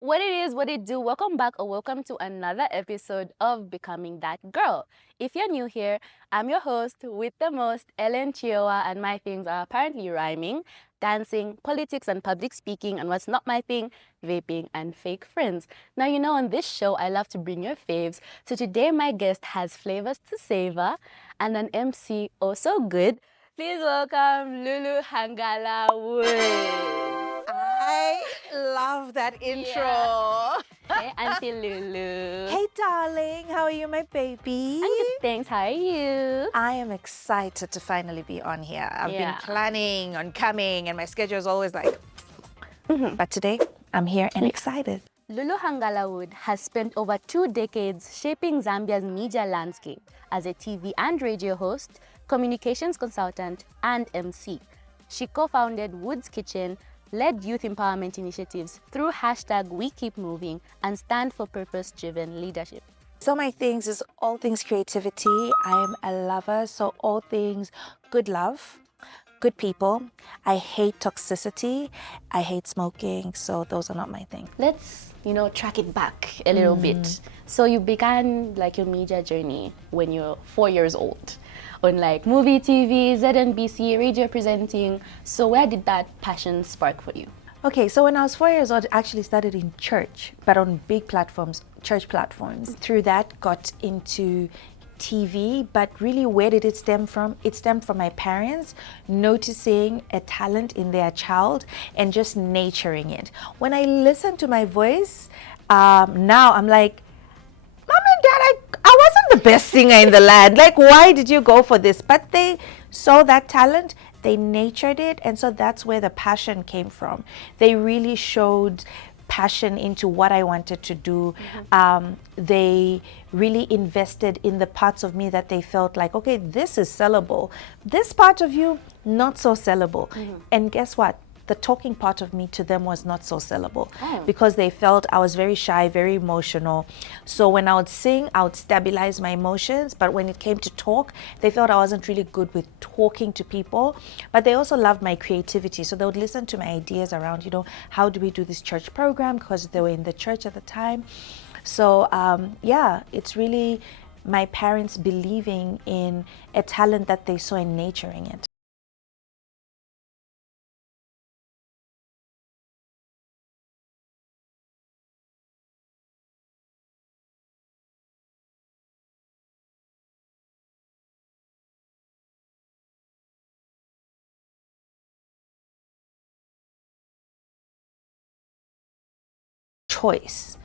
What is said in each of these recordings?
What it is, what it do. Welcome back or welcome to another episode of Becoming That Girl. If you're new here, I'm your host with the most, Ellen Chiowa, and my things are apparently rhyming, dancing, politics and public speaking, and what's not my thing, vaping and fake friends. Now, on this show, I love to bring your faves. So today, my guest has flavors to savor and an MC also good. Please welcome Lulu Hangala Wood. I love that Yeah. intro. Hey, Auntie Lulu. Hey, darling, how are you, my baby? I'm good, thanks. How are you? I am excited to finally be on here. I've been Yeah. planning on coming, and my schedule is always like, but today I'm here and excited. Lulu Hangala Wood has spent over 2 decades shaping Zambia's media landscape as a TV and radio host, communications consultant, and MC. She co-founded Wood's Kitchen, led youth empowerment initiatives through hashtag We Keep Moving, and stand for purpose-driven leadership. So my things is all things creativity. I am a lover, so all things good love, good people. I hate toxicity. I hate smoking, so those are not my thing. Let's, track it back a little bit. So you began like your media journey when you're 4 years old on like movie, TV, ZNBC, radio presenting. So where did that passion spark for you? Okay, so when I was 4 years old, I actually started in church, but on big platforms, church platforms. Through that, got into TV, but really where did it stem from? It stemmed from my parents noticing a talent in their child and just nurturing it. When I listen to my voice, now I'm like, Mom and Dad, I wasn't the best singer in the land. Like, why did you go for this? But they saw that talent, they nurtured it, and so that's where the passion came from. They really showed passion into what I wanted to do. They really invested in the parts of me that they felt like, okay, this is sellable. This part of you, not so sellable. And guess what? The talking part of me to them was not so sellable because they felt I was very shy, very emotional. So when I would sing, I would stabilize my emotions. But when it came to talk, they felt I wasn't really good with talking to people. But they also loved my creativity. So they would listen to my ideas around, how do we do this church program? Because they were in the church at the time. So yeah, it's really my parents believing in a talent that they saw and nurturing it. Choice.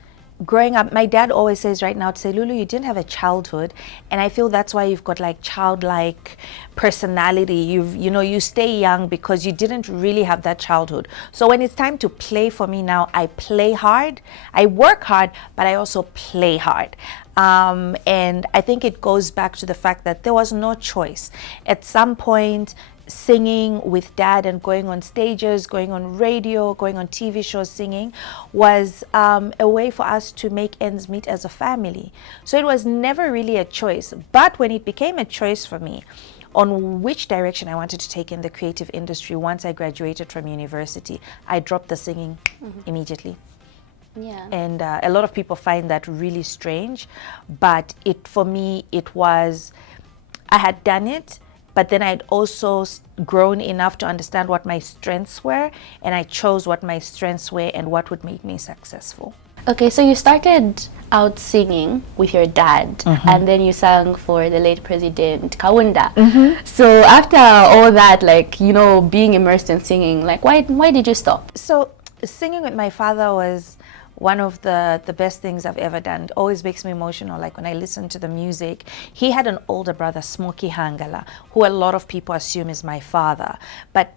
Growing up, my dad always says right now to say, Lulu, you didn't have a childhood, and I feel that's why you've got like childlike personality. You stay young because you didn't really have that childhood. So when it's time to play for me now, I play hard, I work hard, but I also play hard. And I think it goes back to the fact that there was no choice. At some point, singing with dad and going on stages, going on radio, going on TV shows, singing was a way for us to make ends meet as a family. So it was never really a choice. But when it became a choice for me on which direction I wanted to take in the creative industry once I graduated from university, I dropped the singing immediately. Yeah. And a lot of people find that really strange, but for me, it was, I had done it, but then I'd also grown enough to understand what my strengths were, and I chose what my strengths were and what would make me successful. Okay, so you started out singing with your dad, and then you sang for the late President Kaunda. So after all that, like, being immersed in singing, like, why did you stop? So singing with my father was one of the best things I've ever done. It always makes me emotional, like when I listen to the music. He had an older brother, Smokey Hangala, who a lot of people assume is my father. But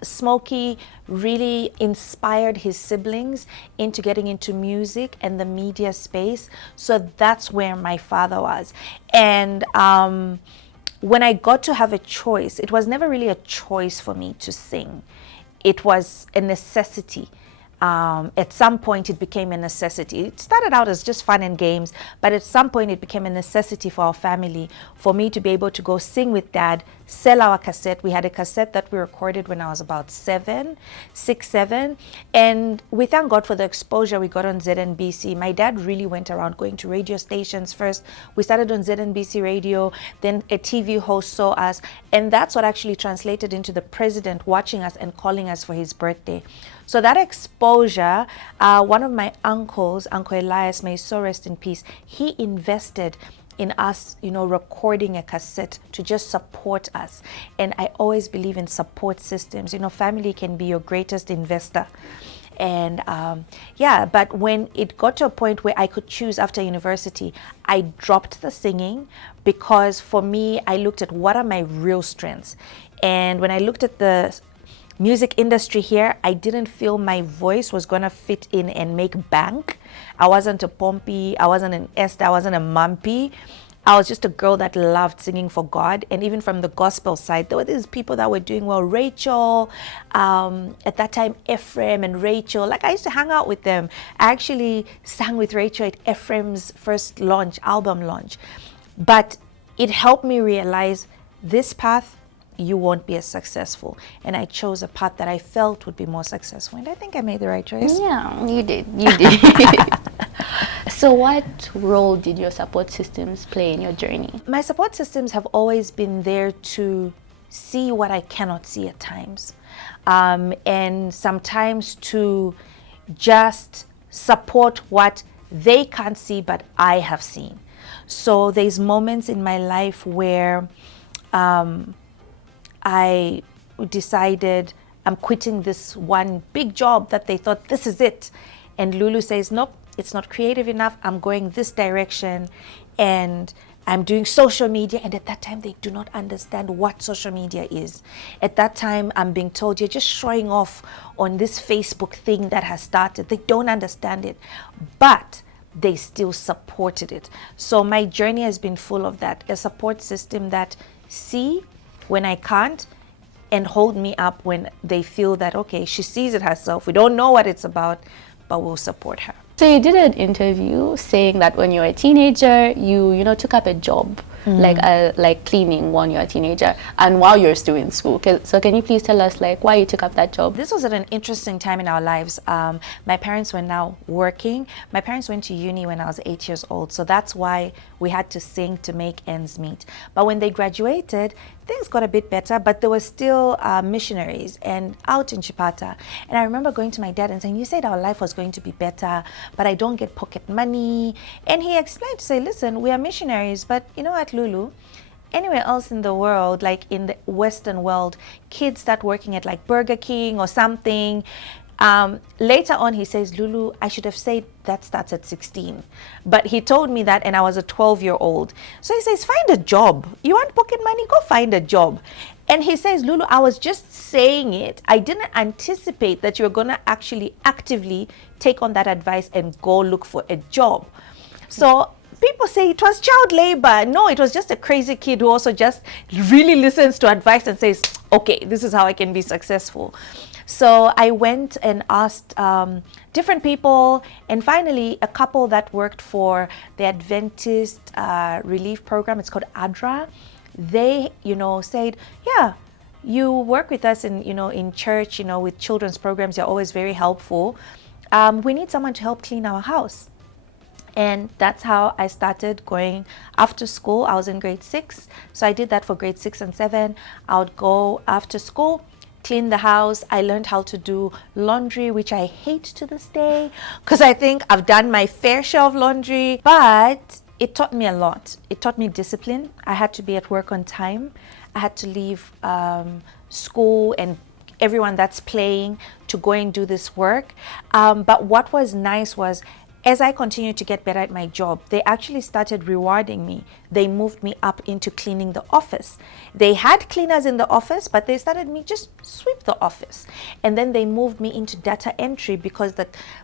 Smokey really inspired his siblings into getting into music and the media space. So that's where my father was. And when I got to have a choice, it was never really a choice for me to sing. It was a necessity. At some point it became a necessity. It started out as just fun and games, but at some point it became a necessity for our family, for me to be able to go sing with dad, sell our cassette. We had a cassette that we recorded when I was about 6, 7, and we thank God for the exposure we got on ZNBC. My dad really went around going to radio stations first. We started on ZNBC radio, then a TV host saw us, and that's what actually translated into the president watching us and calling us for his birthday. So that exposure, one of my uncles, Uncle Elias, may so rest in peace, he invested in us, recording a cassette to just support us. And I always believe in support systems. Family can be your greatest investor. And but when it got to a point where I could choose after university, I dropped the singing, because for me, I looked at what are my real strengths. And when I looked at the music industry here, I didn't feel my voice was gonna fit in and make bank. I wasn't a Pompey, I wasn't an Esther, I wasn't a Mumpy. I was just a girl that loved singing for God. And even from the gospel side, there were these people that were doing well. Rachel, at that time, Ephraim and Rachel, like I used to hang out with them. I actually sang with Rachel at Ephraim's first album launch. But it helped me realize this path, you won't be as successful. And I chose a path that I felt would be more successful. And I think I made the right choice. Yeah, you did. So what role did your support systems play in your journey? My support systems have always been there to see what I cannot see at times. And sometimes to just support what they can't see, but I have seen. So there's moments in my life where I decided I'm quitting this one big job that they thought this is it. And Lulu says, nope, it's not creative enough. I'm going this direction and I'm doing social media. And at that time, they do not understand what social media is. At that time, I'm being told you're just showing off on this Facebook thing that has started. They don't understand it, but they still supported it. So my journey has been full of that, a support system that see when I can't and hold me up when they feel that, okay, she sees it herself. We don't know what it's about, but we'll support her. So you did an interview saying that when you were a teenager, you took up a job, like cleaning when you're a teenager, and while you're still in school. So can you please tell us why you took up that job? This was at an interesting time in our lives. My parents were now working. My parents went to uni when I was 8 years old, so that's why we had to sing to make ends meet. But when they graduated, things got a bit better, but there were still missionaries and out in Chipata. And I remember going to my dad and saying, you said our life was going to be better, but I don't get pocket money. And he explained to say, listen, we are missionaries, but you know what, Lulu? Anywhere else in the world, like in the Western world, kids start working at Burger King or something. Later on, he says, Lulu, I should have said that starts at 16. But he told me that and I was a 12-year-old. So he says, find a job. You want pocket money? Go find a job. And he says, Lulu, I was just saying it. I didn't anticipate that you were going to actually actively take on that advice and go look for a job. So people say it was child labor. No, it was just a crazy kid who also just really listens to advice and says, okay, this is how I can be successful. So I went and asked different people, and finally a couple that worked for the Adventist relief program, it's called ADRA, they, said, yeah, you work with us in church, with children's programs, you're always very helpful. We need someone to help clean our house. And that's how I started going after school. I was in grade 6, so I did that for grade 6 and 7. I would go after school, clean the house. I learned how to do laundry, which I hate to this day because I think I've done my fair share of laundry, but it taught me a lot. It taught me discipline. I had to be at work on time. I had to leave school and everyone that's playing to go and do this work. But what was nice was, as I continued to get better at my job, they actually started rewarding me. They moved me up into cleaning the office. They had cleaners in the office, but they started me just sweep the office. And then they moved me into data entry because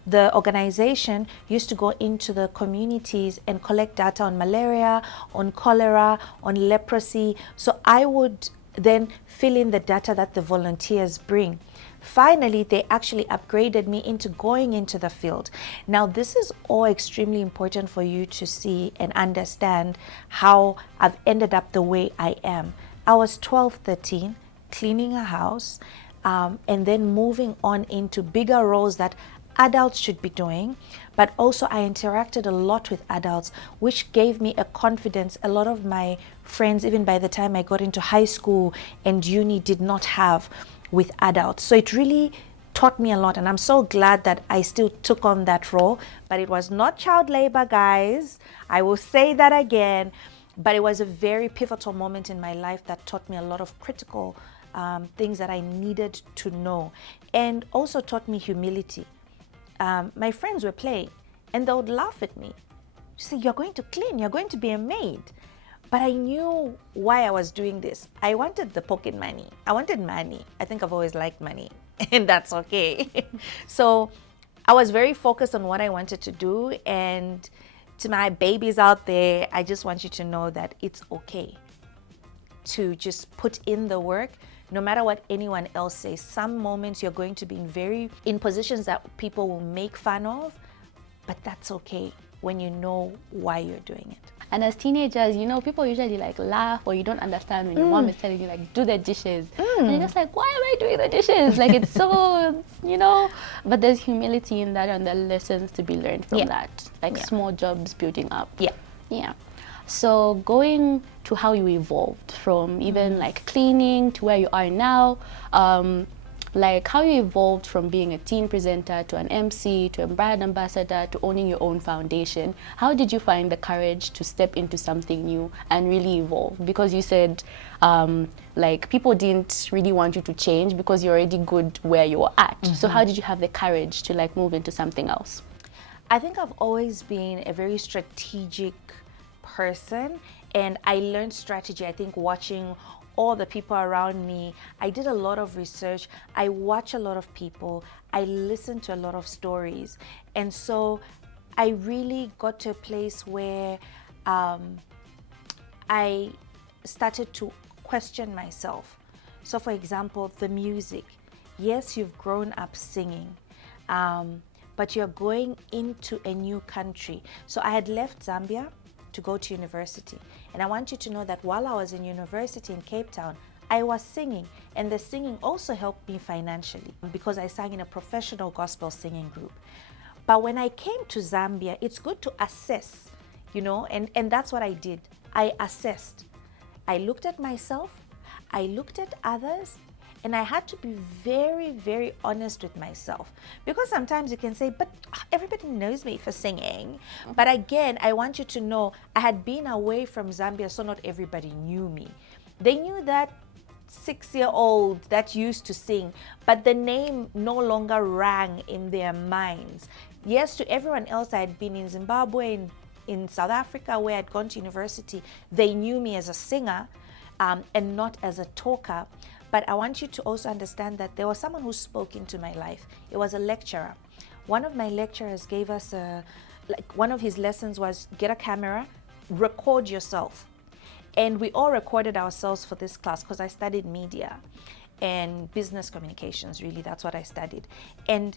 the organization used to go into the communities and collect data on malaria, on cholera, on leprosy. So I would then fill in the data that the volunteers bring. Finally, they actually upgraded me into going into the field. Now, this is all extremely important for you to see and understand how I've ended up the way I am. I was 12, 13, cleaning a house, and then moving on into bigger roles that adults should be doing, but also I interacted a lot with adults, which gave me a confidence a lot of my friends, even by the time I got into high school and uni, did not have with adults. So it really taught me a lot, and I'm so glad that I still took on that role. But it was not child labor, guys. I will say that again. But it was a very pivotal moment in my life that taught me a lot of critical things that I needed to know, and also taught me humility. My friends were playing and they would laugh at me. She said, "You're going to clean, you're going to be a maid." But I knew why I was doing this. I wanted the pocket money. I wanted money. I think I've always liked money, and that's okay. So I was very focused on what I wanted to do. And to my babies out there, I just want you to know that it's okay to just put in the work. No matter what anyone else says, some moments you're going to be in positions that people will make fun of, but that's okay when you know why you're doing it. And as teenagers, people usually like laugh, or you don't understand when your mom is telling you like, do the dishes. And you're just like, why am I doing the dishes? Like, it's so, but there's humility in that, and there are lessons to be learned from that. Like small jobs building up. Yeah. So going to how you evolved from even like cleaning to where you are now, like how you evolved from being a teen presenter to an MC to a brand ambassador to owning your own foundation. How did you find the courage to step into something new and really evolve? Because you said like people didn't really want you to change because you're already good where you're at. So how did you have the courage to like move into something else? I think I've always been a very strategic person, and I learned strategy, I think, watching all the people around me. I did a lot of research. I watch a lot of people. I listen to a lot of stories. And so I really got to a place where I started to question myself. So for example, the music. Yes, you've grown up singing, but you're going into a new country. So I had left Zambia to go to university. And I want you to know that while I was in university in Cape Town, I was singing, and the singing also helped me financially because I sang in a professional gospel singing group. But when I came to Zambia, it's good to assess, and that's what I did. I assessed. I looked at myself, I looked at others, and I had to be very, very honest with myself, because sometimes you can say, but everybody knows me for singing. But again, I want you to know I had been away from Zambia, so not everybody knew me. They knew that 6-year-old that used to sing, but the name no longer rang in their minds. Yes, to everyone else, I had been in Zimbabwe, in South Africa, where I'd gone to university. They knew me as a singer and not as a talker. But I want you to also understand that there was someone who spoke into my life. It was a lecturer. One of my lecturers gave us one of his lessons was get a camera, record yourself. And we all recorded ourselves for this class because I studied media and business communications, really, that's what I studied. And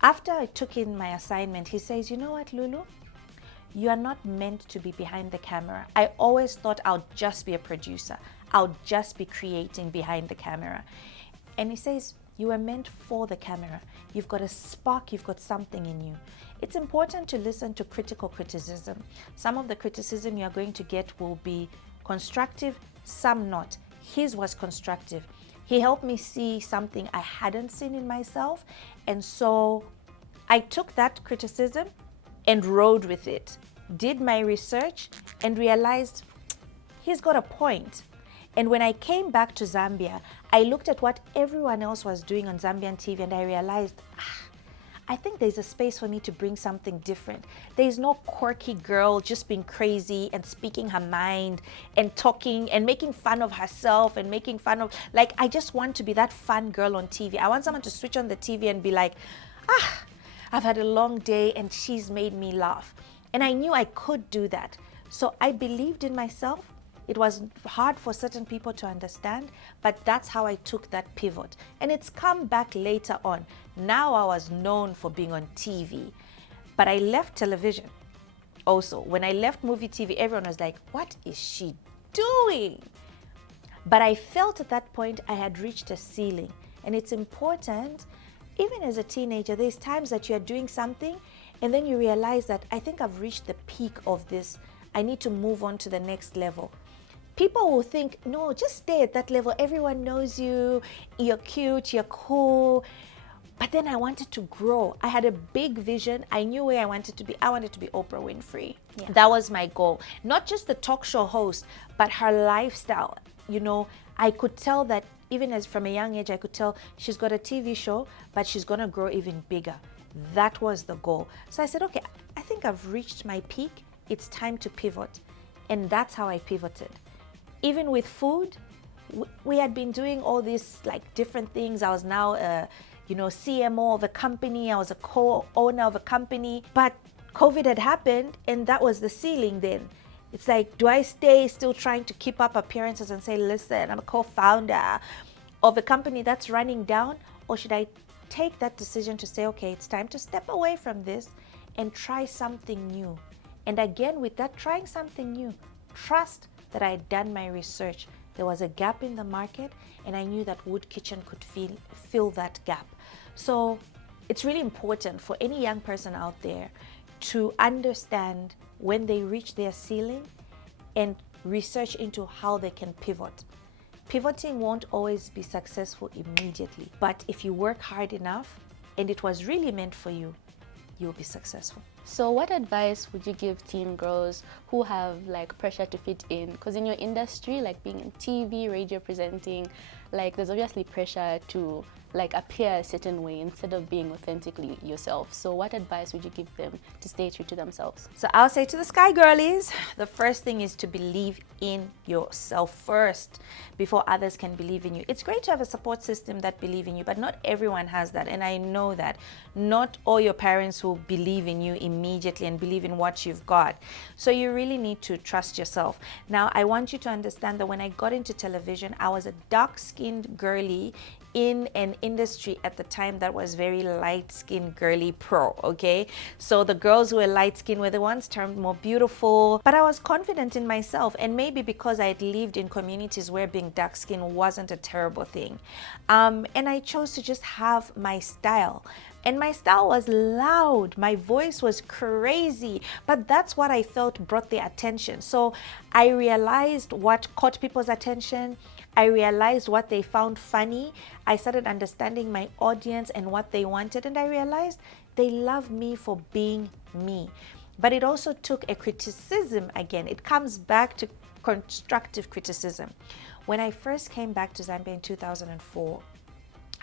after I took in my assignment, he says, "You know what, Lulu? You are not meant to be behind the camera." I always thought I'll just be a producer. I'll just be creating behind the camera. And he says, you were meant for the camera. You've got a spark, you've got something in you. It's important to listen to critical criticism. Some of the criticism you're going to get will be constructive, some not. His was constructive. He helped me see something I hadn't seen in myself. And so I took that criticism and rode with it, did my research, and realized he's got a point. And when I came back to Zambia, I looked at what everyone else was doing on Zambian TV, and I realized, I think there's a space for me to bring something different. There's no quirky girl just being crazy and speaking her mind and talking and making fun of herself and making fun of, like, I just want to be that fun girl on TV. I want someone to switch on the TV and be like, I've had a long day and she's made me laugh. And I knew I could do that. So I believed in myself. It was hard for certain people to understand, but that's how I took that pivot. And it's come back later on. Now I was known for being on TV, but I left television. Also, when I left movie TV, everyone was like, what is she doing? But I felt at that point I had reached a ceiling. And it's important, even as a teenager, there's times that you are doing something and then you realize that I think I've reached the peak of this. I need to move on to the next level. People will think, no, just stay at that level. Everyone knows you, you're cute, you're cool. But then I wanted to grow. I had a big vision. I knew where I wanted to be. I wanted to be Oprah Winfrey. Yeah. That was my goal. Not just the talk show host, but her lifestyle. You know, I could tell that even as from a young age, I could tell she's got a TV show, but she's going to grow even bigger. That was the goal. So I said, okay, I think I've reached my peak. It's time to pivot. And that's how I pivoted. Even with food, we had been doing all these like different things. I was now CMO of a company. I was a co-owner of a company. But COVID had happened and that was the ceiling then. It's like, do I stay still trying to keep up appearances and say, listen, I'm a co-founder of a company that's running down? Or should I take that decision to say, okay, it's time to step away from this and try something new? And again, with that, trying something new, trust that I had done my research. There was a gap in the market and I knew that Wood Kitchen could fill that gap. So it's really important for any young person out there to understand when they reach their ceiling and research into how they can pivot. Pivoting won't always be successful immediately, but if you work hard enough and it was really meant for you, you'll be successful. So what advice would you give teen girls who have like pressure to fit in? Because in your industry, like being in TV, radio presenting, like there's obviously pressure to like appear a certain way instead of being authentically yourself. So what advice would you give them to stay true to themselves? So I'll say to the Sky Girlies, the first thing is to believe in yourself first before others can believe in you. It's great to have a support system that believe in you, but not everyone has that. And I know that not all your parents will believe in you immediately and believe in what you've got. So you really need to trust yourself. Now, I want you to understand that when I got into television, I was a dark-skinned girly in an industry at the time that was very light-skinned girly pro, okay? So the girls who were light-skinned were the ones termed more beautiful, but I was confident in myself, and maybe because I had lived in communities where being dark-skinned wasn't a terrible thing. And I chose to just have my style. And my style was loud, my voice was crazy, but that's what I felt brought the attention. So I realized what caught people's attention. I realized what they found funny. I started understanding my audience and what they wanted, and I realized they love me for being me. But it also took a criticism again. It comes back to constructive criticism. When I first came back to Zambia in 2004,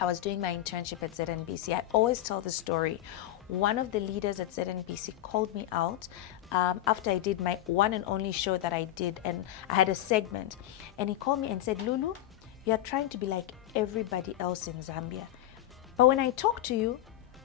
I was doing my internship at ZNBC. I always tell the story. One of the leaders at ZNBC called me out after I did my one and only show that I did, and I had a segment. And he called me and said, Lulu, you are trying to be like everybody else in Zambia. But when I talk to you,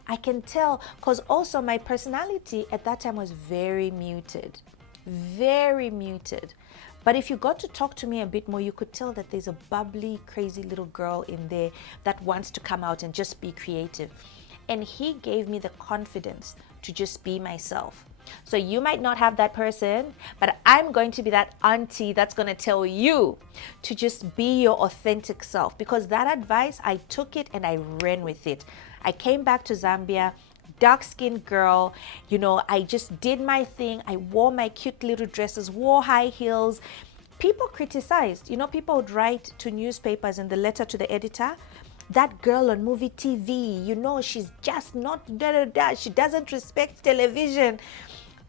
I can tell, because also my personality at that time was very muted. Very muted. But if you got to talk to me a bit more, you could tell that there's a bubbly, crazy little girl in there that wants to come out and just be creative. And he gave me the confidence to just be myself. So you might not have that person, but I'm going to be that auntie that's going to tell you to just be your authentic self. Because that advice, I took it and I ran with it. I came back to Zambia, dark-skinned girl, I just did my thing. I wore my cute little dresses, wore high heels. People criticized. People would write to newspapers in the letter to the editor, that girl on movie TV, she's just not da-da-da. She doesn't respect television.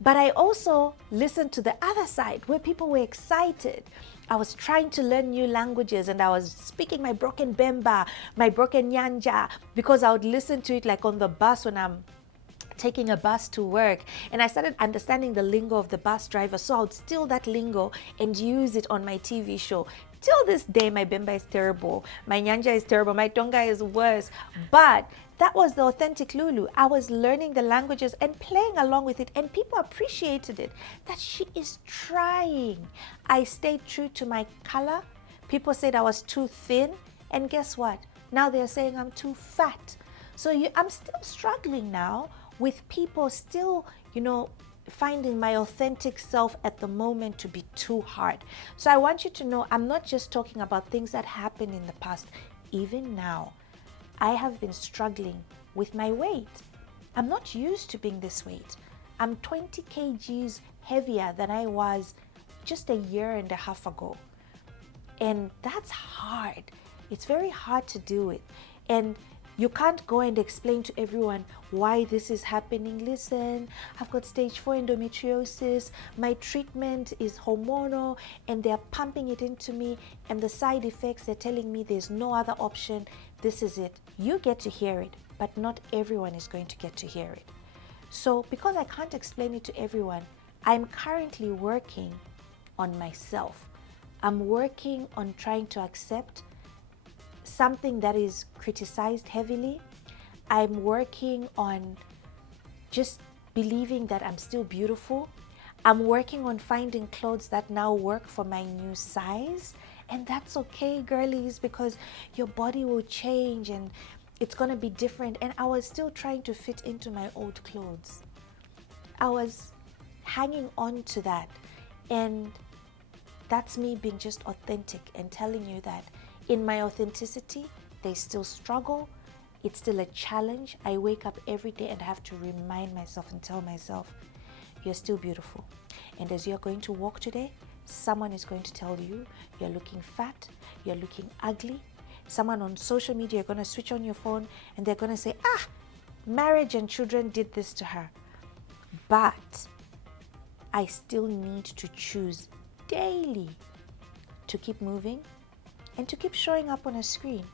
But I also listened to the other side where people were excited. I was trying to learn new languages and I was speaking my broken Bemba, my broken Nyanja, because I would listen to it like on the bus when I'm taking a bus to work, and I started understanding the lingo of the bus driver, so I would steal that lingo and use it on my TV show. Till this day, my Bemba is terrible, my Nyanja is terrible, my Tonga is worse, but that was the authentic Lulu. I was learning the languages and playing along with it, and people appreciated it, that she is trying. I stayed true to my color. People said I was too thin, and guess what? Now they're saying I'm too fat. So I'm still struggling now with people still, finding my authentic self at the moment to be too hard. So I want you to know, I'm not just talking about things that happened in the past. Even now, I have been struggling with my weight. I'm not used to being this weight. I'm 20 kgs heavier than I was just a year and a half ago. And that's hard. It's very hard to do it. And you can't go and explain to everyone why this is happening. Listen, I've got stage 4 endometriosis. My treatment is hormonal and they're pumping it into me. And the side effects, they're telling me there's no other option. This is it. You get to hear it, but not everyone is going to get to hear it. So because I can't explain it to everyone, I'm currently working on myself. I'm working on trying to accept something that is criticized heavily. I'm working on just believing that I'm still beautiful. I'm working on finding clothes that now work for my new size. And that's okay, girlies, because your body will change and it's going to be different. And I was still trying to fit into my old clothes. I was hanging on to that. And that's me being just authentic and telling you that in my authenticity, they still struggle. It's still a challenge. I wake up every day and have to remind myself and tell myself, you're still beautiful. And as you're going to walk today, someone is going to tell you, you're looking fat, you're looking ugly. Someone on social media, you're going to switch on your phone and they're going to say, marriage and children did this to her. But I still need to choose daily to keep moving and to keep showing up on a screen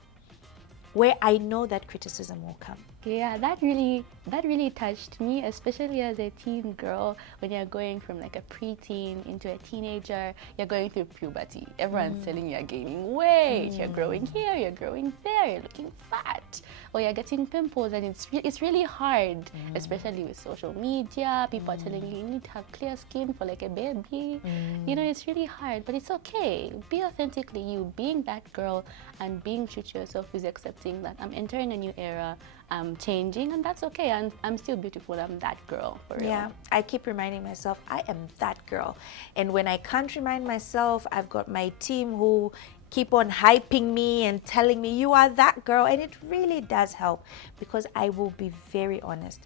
where I know that criticism will come. Yeah, that really touched me, especially as a teen girl. When you're going from like a preteen into a teenager, you're going through puberty. Everyone's telling you you're gaining weight, you're growing here, you're growing there, you're looking fat, or you're getting pimples, and it's really hard, especially with social media. People are telling you need to have clear skin for like a baby. It's really hard, but it's okay. Be authentically you. Being that girl and being true to yourself is accepting that I'm entering a new era. I'm changing, and that's okay. And I'm still beautiful. I'm that girl, for real. Yeah, I keep reminding myself, I am that girl. And when I can't remind myself, I've got my team who keep on hyping me and telling me, you are that girl. And it really does help, because I will be very honest,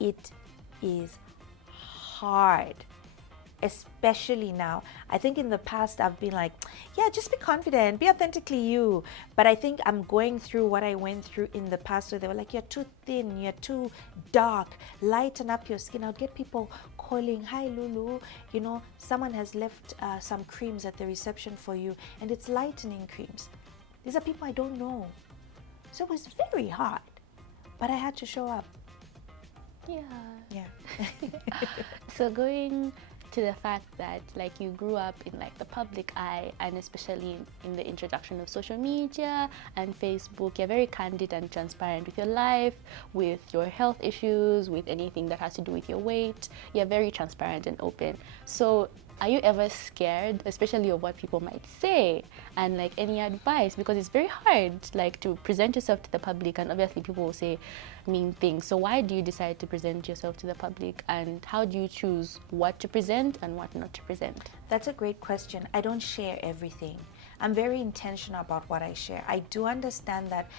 it is hard. Especially now. I think in the past I've been like, yeah, just be confident, be authentically you. But I think I'm going through what I went through in the past, where they were like, you're too thin, you're too dark, lighten up your skin. I'll get people calling, hi Lulu, someone has left some creams at the reception for you, and it's lightening creams. These are people I don't know. So it was very hard, but I had to show up. Yeah. So going to the fact that like you grew up in like the public eye, and especially in the introduction of social media and Facebook, you're very candid and transparent with your life, with your health issues, with anything that has to do with your weight. You're very transparent and open. So are you ever scared, especially of what people might say, and like any advice? Because it's very hard like to present yourself to the public, and obviously people will say mean things. So why do you decide to present yourself to the public, and how do you choose what to present and what not to present? That's a great question. I don't share everything. I'm very intentional about what I share. I do understand that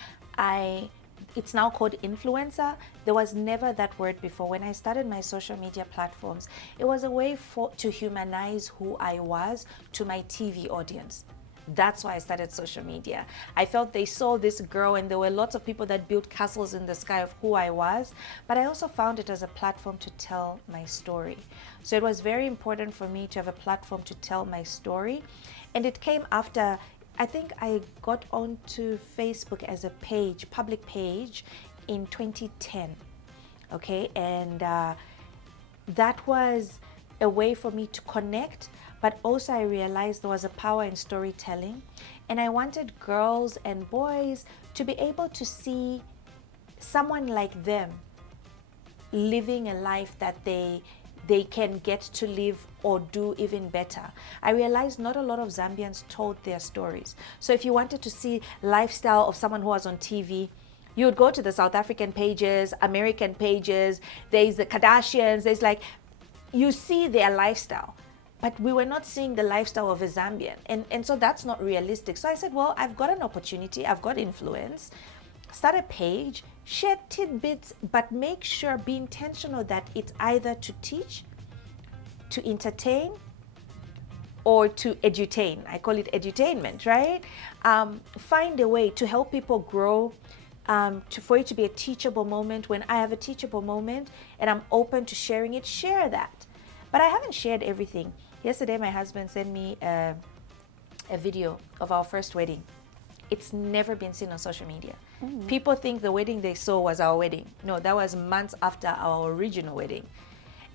it's now called influencer. There was never that word before. When I started my social media platforms, it was a way to humanize who I was to my TV audience. That's why I started social media. I felt they saw this girl, and there were lots of people that built castles in the sky of who I was, but I also found it as a platform to tell my story. So it was very important for me to have a platform to tell my story, and it came after, I think I got onto Facebook as a page, public page, in 2010, okay? And that was a way for me to connect, but also I realized there was a power in storytelling, and I wanted girls and boys to be able to see someone like them living a life that they can get to live or do even better. I realized not a lot of Zambians told their stories. So if you wanted to see lifestyle of someone who was on TV, you would go to the South African pages, American pages, there's the Kardashians, there's like, you see their lifestyle. But we were not seeing the lifestyle of a Zambian. And so that's not realistic. So I said, well, I've got an opportunity, I've got influence. Start a page, share tidbits, but make sure, be intentional that it's either to teach, to entertain, or to edutain. I call it edutainment, right? Find a way to help people grow, for it to be a teachable moment. When I have a teachable moment and I'm open to sharing it, share that. But I haven't shared everything. Yesterday, my husband sent me a video of our first wedding. It's never been seen on social media. People think the wedding they saw was our wedding. No, that was months after our original wedding.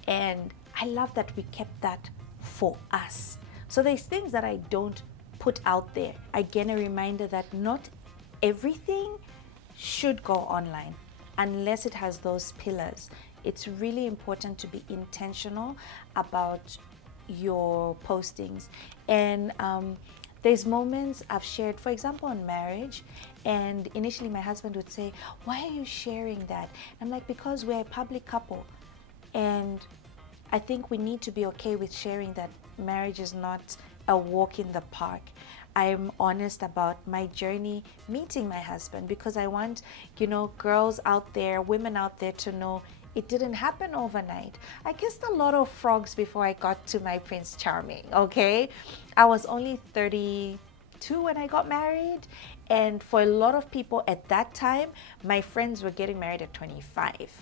And I love that we kept that for us. So there's things that I don't put out there. Again, a reminder that not everything should go online unless it has those pillars. It's really important to be intentional about your postings. And there's moments I've shared, for example, on marriage, and initially my husband would say, why are you sharing that? I'm like, because we're a public couple, and I think we need to be okay with sharing that marriage is not a walk in the park. I'm honest about my journey meeting my husband, because I want, girls out there, women out there to know it didn't happen overnight. I kissed a lot of frogs before I got to my Prince Charming, okay? I was only 32 when I got married. And for a lot of people at that time, my friends were getting married at 25.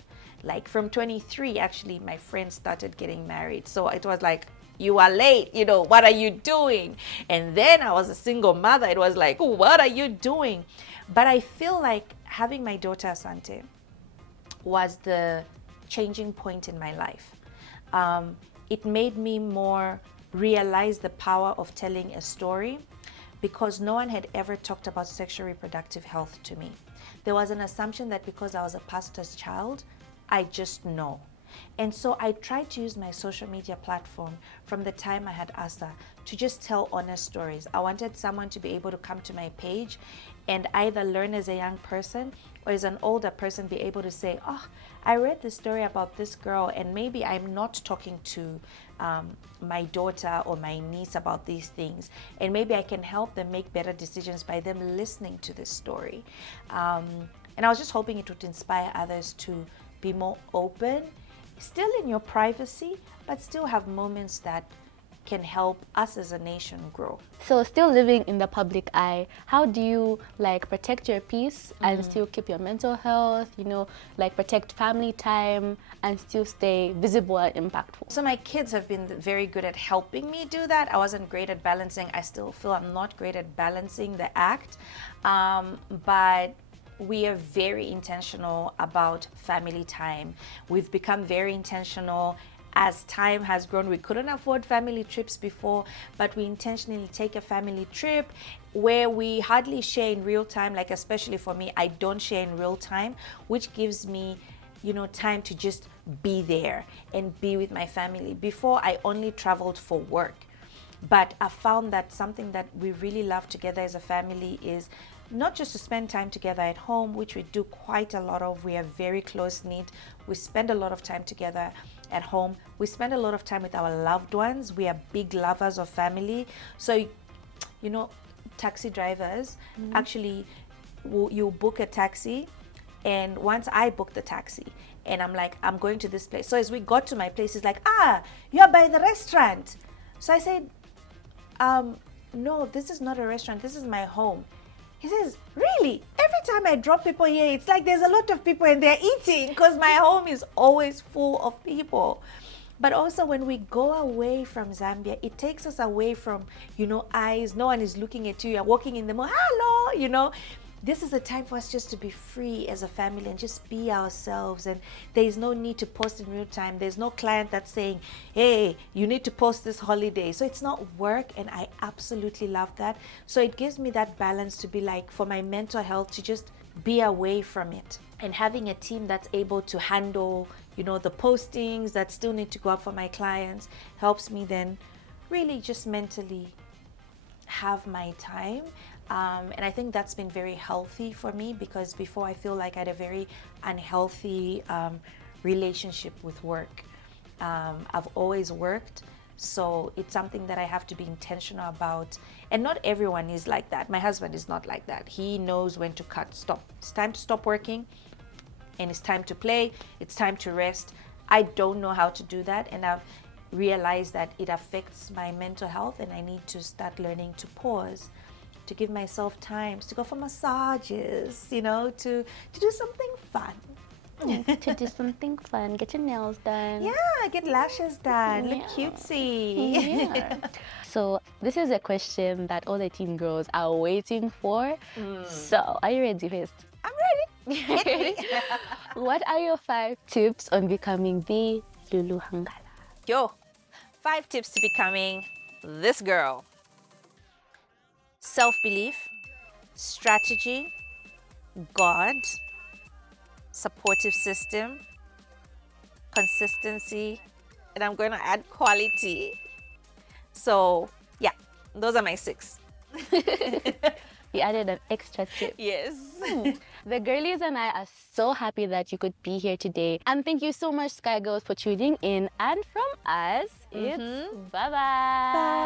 Like from 23, actually, my friends started getting married. So it was like, you are late, what are you doing? And then I was a single mother. It was like, what are you doing? But I feel like having my daughter Asante was the changing point in my life. It made me more realize the power of telling a story, because no one had ever talked about sexual reproductive health to me. There was an assumption that because I was a pastor's child, I just know. And so I tried to use my social media platform from the time I had Asa to just tell honest stories. I wanted someone to be able to come to my page and either learn as a young person or as an older person, be able to say, oh, I read the story about this girl, and maybe I'm not talking to my daughter or my niece about these things, and maybe I can help them make better decisions by them listening to this story. And I was just hoping it would inspire others to be more open, still in your privacy, but still have moments that can help us as a nation grow. So still living in the public eye, how do you protect your peace and still keep your mental health, protect family time and still stay visible and impactful? So my kids have been very good at helping me do that. I wasn't great at balancing. I still feel I'm not great at balancing the act, but we are very intentional about family time. We've become very intentional. As time has grown, we couldn't afford family trips before, but we intentionally take a family trip where we hardly share in real time. Like, especially for me, I don't share in real time, which gives me, time to just be there and be with my family. Before, I only traveled for work, but I found that something that we really love together as a family is not just to spend time together at home, which we do quite a lot of. We are very close-knit. We spend a lot of time together at home. We spend a lot of time with our loved ones. We are big lovers of family. So, taxi drivers, actually, you book a taxi, and once I book the taxi, and I'm like, I'm going to this place. So as we got to my place, he's like, you're by the restaurant. So I said, no, this is not a restaurant. This is my home. He says, really? Every time I drop people here, it's like there's a lot of people and they're eating, because my home is always full of people. But also when we go away from Zambia, it takes us away from, eyes. No one is looking at you. You're walking in the mall, hello, This is a time for us just to be free as a family and just be ourselves. And there is no need to post in real time. There's no client that's saying, hey, you need to post this holiday. So it's not work, and I absolutely love that. So it gives me that balance to be like, for my mental health, to just be away from it. And having a team that's able to handle, the postings that still need to go up for my clients helps me then really just mentally have my time. And I think that's been very healthy for me, because before I feel like I had a very unhealthy relationship with work. I've always worked, so it's something that I have to be intentional about. And not everyone is like that. My husband is not like that. He knows when to stop. It's time to stop working, and it's time to play. It's time to rest. I don't know how to do that, and I've realized that it affects my mental health, and I need to start learning to pause, to give myself times to go for massages, to do something fun. To do something fun, get your nails done. Yeah, get lashes done, look cutesy. Yeah. So this is a question that all the teen girls are waiting for. So are you ready first? I'm ready. What are your 5 tips on becoming the Lulu Hangala? Yo, 5 tips to becoming this girl. Self-belief, strategy, God, supportive system, consistency, and I'm going to add quality. So yeah, those are my 6. You added an extra tip. Yes. The girlies and I are so happy that you could be here today. And thank you so much, Sky Girls, for tuning in. And from us, it's bye-bye. Bye.